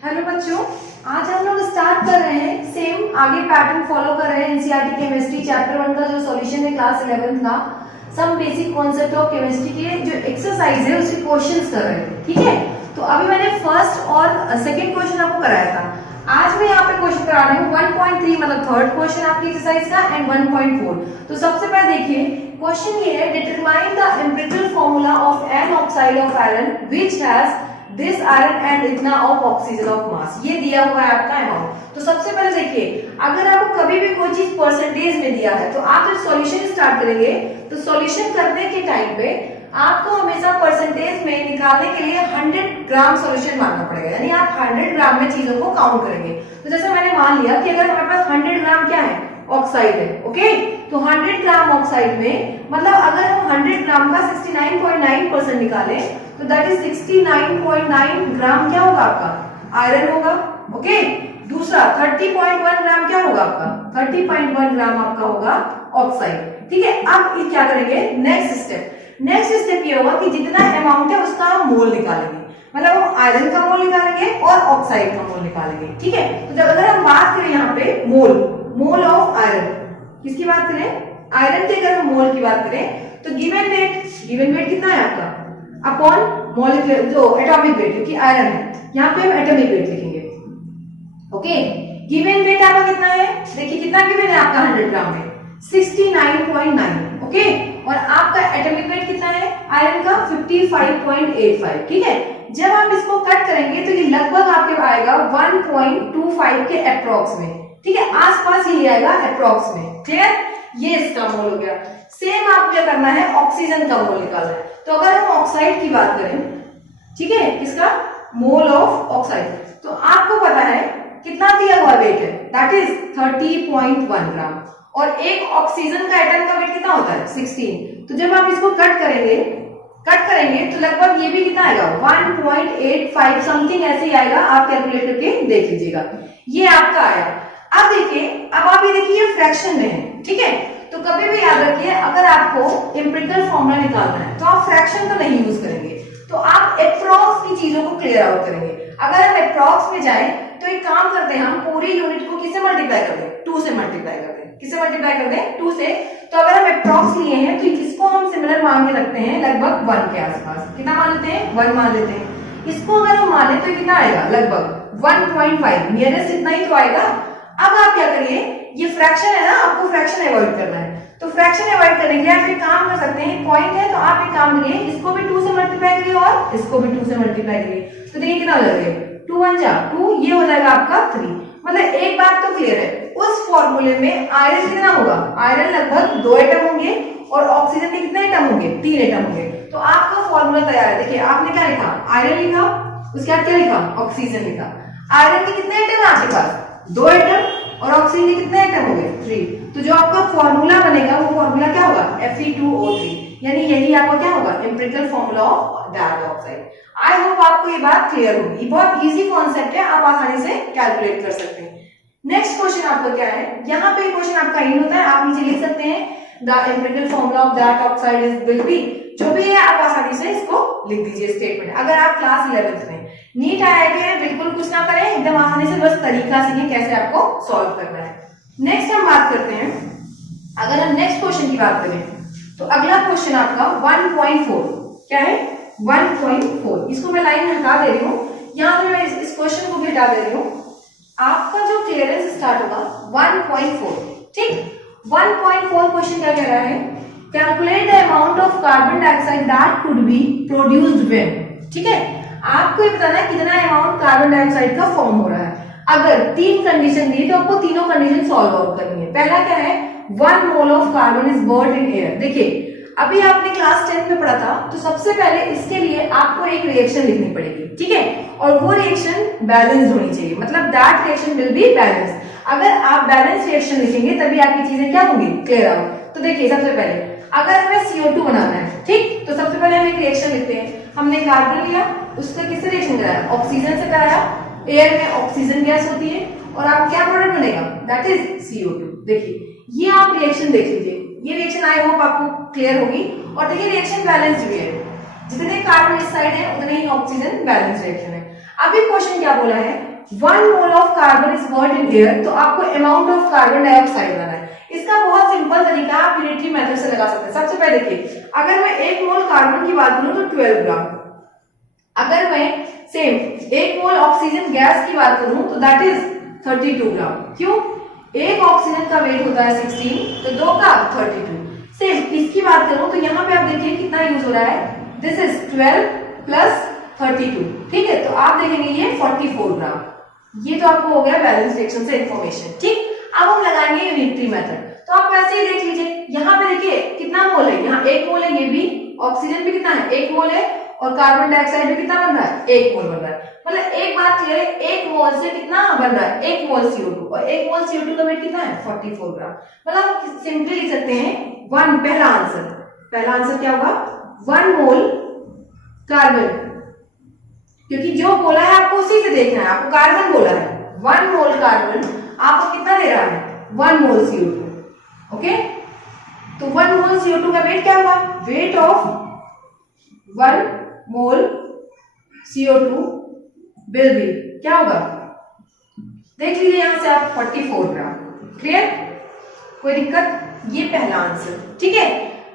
Hello बच्चों, आज हम लोग स्टार्ट कर रहे हैं सेम आगे पैटर्न फॉलो कर रहे हैं एनसीईआरटी केमिस्ट्री चैप्टर 1 का जो सॉल्यूशन है क्लास 11th का some basic concept of chemistry के जो एक्सरसाइज है उसके क्वेश्चंस कर रहे थे। ठीक है, तो अभी मैंने फर्स्ट और सेकंड क्वेश्चन आपको कराया था। आज मैं यहाँ पे क्वेश्चन करा रही हूँ 1.3 मतलब थर्ड क्वेश्चन आपकी एक्सरसाइज का एंड 1.4। तो सबसे पहले देखिए क्वेश्चन ये है, determine the empirical formula of an oxide of iron which has this iron and इतना ऑफ ऑक्सीजन ऑफ मास। ये दिया हुआ है आपका अमाउंट। तो सबसे पहले देखिए, अगर आपको कभी भी कोई चीज परसेंटेज में दिया है तो आप जब सॉल्यूशन स्टार्ट करेंगे तो सॉल्यूशन करने के टाइम पे आपको हमेशा परसेंटेज में निकालने के लिए 100 ग्राम सॉल्यूशन मानना पड़ेगा, यानी आप 100 ग्राम में चीजों को काउंट करेंगे। तो जैसे मैंने मान लिया कि अगर हमारे पास 100 ग्राम क्या है, ऑक्साइड है। ओके, तो 100 ग्राम ऑक्साइड में मतलब अगर हम 100 ग्राम का 69.9% निकालें तो दैट इज 69.9 ग्राम क्या होगा आपका, आयरन होगा। ओके, दूसरा 30.1 ग्राम क्या होगा आपका, 30.1 ग्राम आपका होगा ऑक्साइड। ठीक है, अब ये क्या करेंगे, नेक्स्ट स्टेप ये होगा कि जितना अमाउंट है उसका हम मोल निकालेंगे, मतलब हम आयरन का मोल निकालेंगे और ऑक्साइड का मोल निकालेंगे। ठीक है, तो जब अगर हम बात करें यहाँ पे मोल ऑफ आयरन, किसकी बात करें, आयरन के अगर हम मोल की बात करें तो गिवन वेट कितना है आपका अपॉन मॉलिक्यूलर जो एटॉमिक वेट, क्योंकि आयरन है यहाँ पे हम एटॉमिक वेट लिखेंगे। ओके, गिवन वेट आपका कितना है, देखिए कितना गिवन है आपका 100 ग्राम में 69.9। ओके, और आपका एटॉमिक वेट कितना है आयरन का 55.85। ठीक है, जब आप इसको कट करेंगे तो ये लगभग आपके आएगा 1.25 के अप्रोक्स में। ठीक है, आसपास ही आएगा अप्रोक्स में। क्लियर, ये इसका मोल हो गया। सेम आपको क्या करना है, ऑक्सीजन का मोल निकालना है। तो अगर हम ऑक्साइड की बात करें, ठीक है, किसका मोल ऑफ ऑक्साइड, तो आपको पता है कितना दिया हुआ वेट है, दैट इज 30.1 ग्राम, और एक ऑक्सीजन का एटम का वेट कितना होता है 16। तो जब आप इसको कट करेंगे तो लगभग ये भी कितना आएगा 1.85 समथिंग ऐसे ही आएगा। आप कैलकुलेट करके देख लीजिएगा, ये आपका आया। अब देखिए, अब आप ये देखिए फ्रैक्शन में है। ठीक है, तो कभी भी याद रखिए अगर आपको एम्पिरिकल फॉर्मूला निकालना है तो आप फ्रैक्शन तो नहीं यूज करेंगे, तो आप अप्रॉक्स की चीजों को क्लियर आउट करेंगे। अगर हम अप्रॉक्स में जाए तो एक काम करते हैं, हम पूरी यूनिट को किससे मल्टीप्लाई कर दें, 2 से मल्टीप्लाई कर दें। किससे मल्टीप्लाई कर दें, 2 से। तो अगर हम अप्रॉक्स लिए हैं तो इसको हम सिमिलर मान के रखते हैं, लगभग 1 के आसपास। कितना मान लेते हैं, 1 मान लेते हैं। इसको अगर हम माने तो कितना आएगा, लगभग 1.5, नियरेस्ट इतना ही तो आएगा। अब आप क्या करिए, ये फ्रैक्शन है ना, आपको फ्रैक्शन अवॉइड करना है। तो फ्रैक्शन अवॉइड करने के लिए आप एक काम कर सकते हैं, पॉइंट है तो आप एक काम करिए, इसको भी 2 से मल्टीप्लाई करिए और इसको भी 2 से मल्टीप्लाई करिए। तो देखिए कितना हो जाएगा, 2 1 जा 2, ये हो जाएगा आपका 3। मतलब एक बात तो क्लियर है, उस फॉर्मूले में आयरन कितना होगा, आयरन लगभग 2 एटम होंगे और ऑक्सीजन के कितने एटम होंगे, 3 एटम होंगे। तो आपका फॉर्मूला तैयार है। देखिए आपने क्या लिखा, आयरन लिखा, उसके बाद क्या लिखा, ऑक्सीजन लिखा। आयरन के कितने एटम है आपके पास, 2 एटम, और ऑक्सीजन के कितने एटम हो गए, 3। तो जो आपका फॉर्मूला बनेगा वो फॉर्मूला क्या होगा, Fe2O3, यानी यही आपका क्या होगा, empirical formula of dioxide oxide. I hope आपको ये बात क्लियर होगी। बहुत इजी कॉन्सेप्ट है, आप आसानी से कैलकुलेट कर सकते हैं। नेक्स्ट क्वेश्चन आपका क्या है, यहाँ पे क्वेश्चन आपका इन होता है, आप नीचे लिख सकते हैं the empirical formula of that oxide is will be, जो भी है आप आसानी से इसको लिख दीजिए स्टेटमेंट। अगर आप क्लास 11th में नीट आईआईटी में बिल्कुल कुछ ना करें, एकदम आसानी से बस तरीका सीखें कैसे आपको सॉल्व करना है। नेक्स्ट हम बात करते हैं, अगर हम नेक्स्ट क्वेश्चन की बात करें तो अगला क्वेश्चन आपका 1.4 क्या है, 1.4। इसको मैं लाइन में हटा दे रही हूँ, यहाँ पे मैं इस क्वेश्चन को भी हटा दे रही हूँ। आपका जो क्लियरेंस स्टार्ट होगा 1.4, ठीक। 1.4 क्वेश्चन क्या कह रहा है, calculate the amount of carbon dioxide that could be produced when. ठीक है, आपको ये बताना है कितना अमाउंट कार्बन डाइऑक्साइड का फॉर्म हो रहा है। अगर 3 कंडीशन दी तो आपको तीनों कंडीशन सॉल्व आउट करनी है। पहला क्या है, 1 mole of carbon is burned in air. देखिए अभी आपने क्लास 10th में पढ़ा था, तो सबसे पहले इसके लिए आपको एक रिएक्शन लिखनी पड़ेगी। ठीक है, और वो रिएक्शन बैलेंस होनी चाहिए, मतलब that reaction will be balance. अगर आप बैलेंस रिएक्शन लिखेंगे तभी आपकी चीजें क्या होंगी, क्लियर आउट। तो देखिए सबसे पहले अगर हमें CO2 बनाना है, ठीक, तो सबसे पहले हम एक रिएक्शन लिखते हैं। हमने कार्बन लिया, उसका किससे रिएक्शन कराया, ऑक्सीजन से कराया। एयर में ऑक्सीजन गैस होती है और आप क्या प्रोडक्ट बनेगा, दैट इज CO2। देखिए ये आप रिएक्शन देख लीजिए, ये रिएक्शन आई होप आपको क्लियर होगी। और देखिए रिएक्शन बैलेंस भी है, जितने कार्बन इस साइड है उतने ही ऑक्सीजन बैलेंस रिएक्शन है। अभी क्वेश्चन क्या बोला है, 1 mole of carbon is burned in air, तो आपको अमाउंट ऑफ कार्बन डाइऑक्साइड बनाना है। इसका बहुत सिंपल तरीका आप यूनिटरी मेथड से लगा सकते हैं। सबसे पहले देखिए, अगर मैं 1 मोल कार्बन की बात करूं तो 12 ग्राम, अगर मैं सेम 1 मोल ऑक्सीजन गैस की बात करूं तो दैट इज 32 ग्राम। क्यों? एक ऑक्सीजन का वेट होता है 16, तो 2 का 32। सेम इसकी बात करूं तो यहाँ पे आप देखिए कितना यूज हो रहा है, दिस इज 12 प्लस 32, ठीक है, तो आप देखेंगे ये 44 ग्राम। ये तो आपको हो गया बैलेंस रिएक्शन से इंफॉर्मेशन, ठीक। अब हम लगाएंगे यूनिटरी मेथड, तो आप वैसे ही देख लीजिए, यहाँ पे देखिए कितना मोल है, यहाँ 1 मोल है, ये भी ऑक्सीजन भी कितना है 1 मोल है, और कार्बन डाइऑक्साइड भी कितना बन रहा है 1 मोल बन रहा है। मतलब एक बात क्लियर है, 1 मोल से कितना बन रहा है 1 मोल CO2, और 1 मोल CO2 का वेट कितना है 44 ग्राम। मतलब सिंपली लिख सकते हैं 1, पहला आंसर क्या होगा 1 मोल कार्बन, क्योंकि जो बोला है आपको उसी से देखना है, आपको कार्बन बोला है, 1 मोल कार्बन आपको कितना दे रहा है 1 मोल CO2, ओके। तो 1 मोल CO2 का वेट क्या हुआ, weight of 1 mole CO2 will be क्या होगा, देख लीजिए यहां से आप 44 ग्राम। क्लियर, कोई दिक्कत? ये पहला आंसर, ठीक है।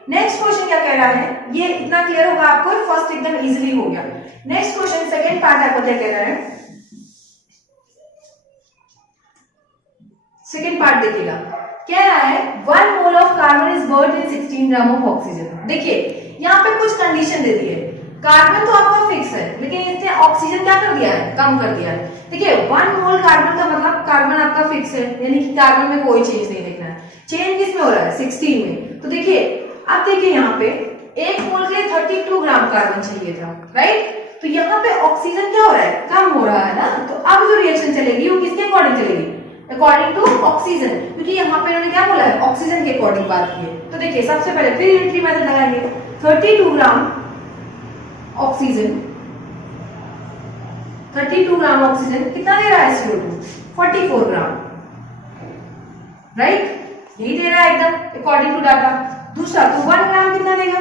नेक्स्ट क्वेश्चन क्या कह रहा है, ये इतना क्लियर होगा आपको, फर्स्ट एकदम इजीली हो गया। नेक्स्ट क्वेश्चन सेकंड पार्ट आपको क्या कह रहा है, सेकंड पार्ट देखिएगा, कह रहा है 1 mole of carbon is burned in 16 gram of oxygen. देखिए यहाँ पे कुछ कंडीशन दे दी है, कार्बन तो आपका फिक्स है, लेकिन इसने ऑक्सीजन क्या कर दिया है, कम कर दिया है। देखिए 1 मोल कार्बन का मतलब कार्बन आपका फिक्स है, यानी कि कार्बन में कोई चेंज नहीं देखना है। चेंज किस में हो रहा है 16 में। तो देखिए अब देखिए यहाँ पे 1 मोल के लिए 32 ग्राम कार्बन चाहिए था, राइट। तो यहाँ पे ऑक्सीजन क्या हो रहा है, कम हो रहा है ना। तो अब जो रिएक्शन चलेगी वो किसके अकॉर्डिंग चलेगी, अकॉर्डिंग टू ऑक्सीजन, क्योंकि यहाँ पे इन्होंने क्या बोला है ऑक्सीजन के अकॉर्डिंग बात की है। तो देखिए सबसे पहले फिर यूनिटरी मेथड लगाएंगे, 32 ग्राम ऑक्सीजन, 32 ग्राम ऑक्सीजन कितना दे रहा है CO2 44 ग्राम, राइट, यही दे रहा है एकदम अकॉर्डिंग टू डाटा। दूसरा तो 1 ग्राम कितना देगा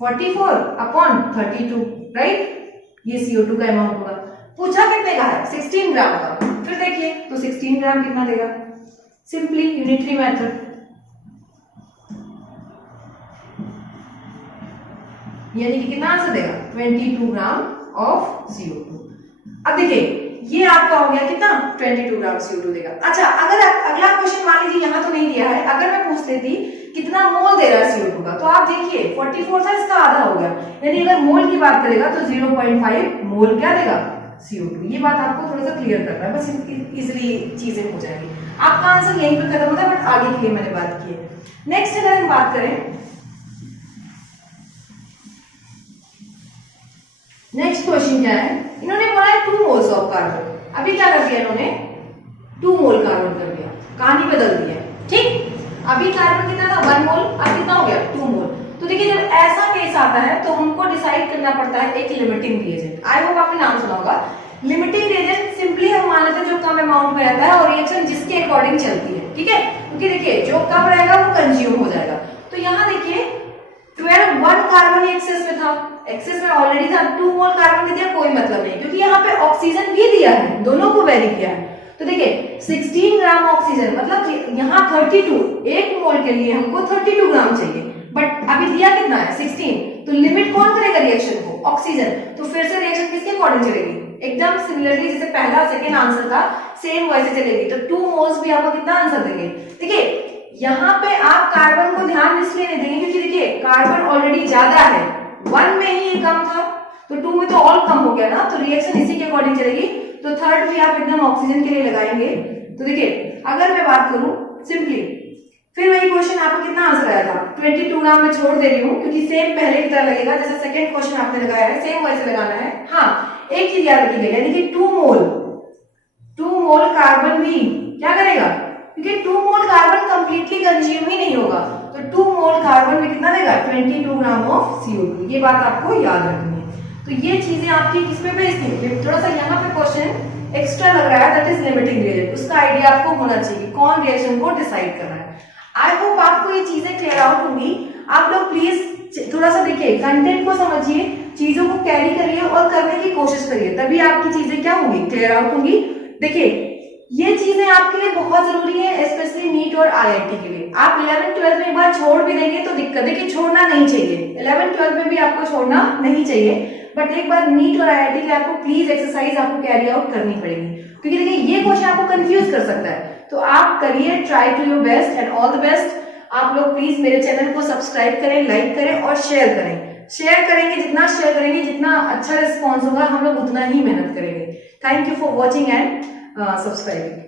44 अपॉन 32, राइट, ये CO2 का अमाउंट होगा। पूछा कितने का है 16 ग्राम का, फिर देखिए तो 16 ग्राम कितना देगा, सिंपली यूनिटरी मेथड, यानी कि कितना आंसर देगा 22 ग्राम ऑफ CO2। अब देखिए ये आपका हो गया कितना 22 ग्राम CO2 देगा। अच्छा अगर अगला क्वेश्चन मान लीजिए यहाँ तो नहीं दिया है, अगर मैं पूछ लेती कितना मोल दे रहा है CO2 का, तो आप देखिए 44 था, इसका आधा हो गया, यानी अगर मोल की बात करेगा तो 0.5 मोल क्या देगा CO2। ये बात आपको थोड़ा सा क्लियर करना है, बस इजिली चीजें हो जाएंगी। आपका आंसर यहीं पर खत्म होता है, बट आगे के लिए मैंने बात की है। नेक्स्ट अगर हम बात करें, नेक्स्ट क्वेश्चन क्या है, इन्होंने बोला है 2 मोल्स ऑफ कार्बन। अभी क्या कर दिया इन्होंने 2 मोल कार्बन कर दिया, कहानी बदल दी है, ठीक। अभी कार्बन कितना था 1 मोल, अब कितना हो गया 2 मोल। तो देखिए जब ऐसा केस आता है तो हमको डिसाइड करना पड़ता है एक लिमिटिंग रिएजेंट। आई होप आपने नाम सुना होगा लिमिटिंग रिएजेंट। सिंपली हम मान लेते हैं जो कम अमाउंट में रहता है और रिएक्शन जिसके अकॉर्डिंग चलती है, ठीक है, क्योंकि देखिए जो कम रहेगा वो कंज्यूम हो जाएगा। तो यहाँ देखिए 1 कार्बन एक्सेस में था, एक्सेस में ऑलरेडी था, 2 मोल कार्बन दिया, कोई मतलब नहीं, क्योंकि यहाँ पे ऑक्सीजन भी दिया है, दोनों को वेरी किया है। तो देखिए 16 ग्राम ऑक्सीजन मतलब यहाँ 32, 1 मोल के लिए हमको 32 ग्राम चाहिए, बट अभी दिया कितना है 16। तो लिमिट कौन करेगा रिएक्शन को, ऑक्सीजन। तो फिर से रिएक्शन किसके अकॉर्डिंग चलेगी, एकदम सिमिलरली जैसे पहला सेकेंड आंसर था सेम वैसे चलेगी। तो 2 मोल्स भी आपको कितना आंसर देंगे। देखिए यहाँ पे आप कार्बन को ध्यान इसलिए नहीं देंगे क्योंकि देखिए कार्बन ऑलरेडी ज्यादा है, 1 में ही ये कम था, तो 2 में तो और कम हो गया ना, तो रिएक्शन इसी के अकॉर्डिंग चलेगी। तो थर्ड भी आप एकदम ऑक्सीजन के लिए लगाएंगे। तो देखिए अगर मैं बात करूं सिंपली, फिर वही क्वेश्चन आपको कितना आंसर आया था 22 ग्राम में छोड़ दे रही हूँ क्योंकि सेम पहले की तरह लगेगा, जैसे सेकंड क्वेश्चन आपने लगाया है सेम वैसे लगाना है। हाँ एक चीज याद रखिएगा, यानी कि 2 मोल कार्बन भी क्या करेगा, क्योंकि 2 मोल कार्बन कंप्लीटली कंज्यूम ही नहीं होगा, तो 2 मोल कार्बन में कितना देगा 22 ग्राम ऑफ CO2। ये बात आपको याद रखनी है। तो ये चीजें आपकी किसमें बेस्ड थी, थोड़ा सा यहाँ पे क्वेश्चन एक्स्ट्रा लग रहा है, दैट इज लिमिटिंग रिएजेंट, उसका आइडिया आपको होना चाहिए कौन रिएक्शन को डिसाइड करना है। आई होप आपको ये चीजें क्लियर आउट होंगी। आप लोग प्लीज थोड़ा सा देखिए कंटेंट को समझिए, चीजों को कैरी करिए और करने की कोशिश करिए, तभी आपकी चीजें क्या होंगी, क्लियर आउट होंगी। देखिए ये चीजें आपके लिए बहुत जरूरी है, स्पेशली नीट और आईआईटी के लिए। आप 11th-12th में एक बार छोड़ भी देंगे तो दिक्कत है कि छोड़ना नहीं चाहिए, 11th-12th में भी आपको छोड़ना नहीं चाहिए, बट एक बार नीट और आईआईटी के लिए आपको प्लीज एक्सरसाइज आपको कैरी आउट करनी पड़ेगी, क्योंकि देखिए ये क्वेश्चन आपको कंफ्यूज कर सकता है। तो आप करिए, try to your best and all the best. आप लोग प्लीज मेरे चैनल को सब्सक्राइब करें, लाइक करें और शेयर करें। शेयर करेंगे, जितना शेयर करेंगे, जितना अच्छा रिस्पॉन्स होगा, हम लोग उतना ही मेहनत करेंगे। Thank you for watching and subscribing.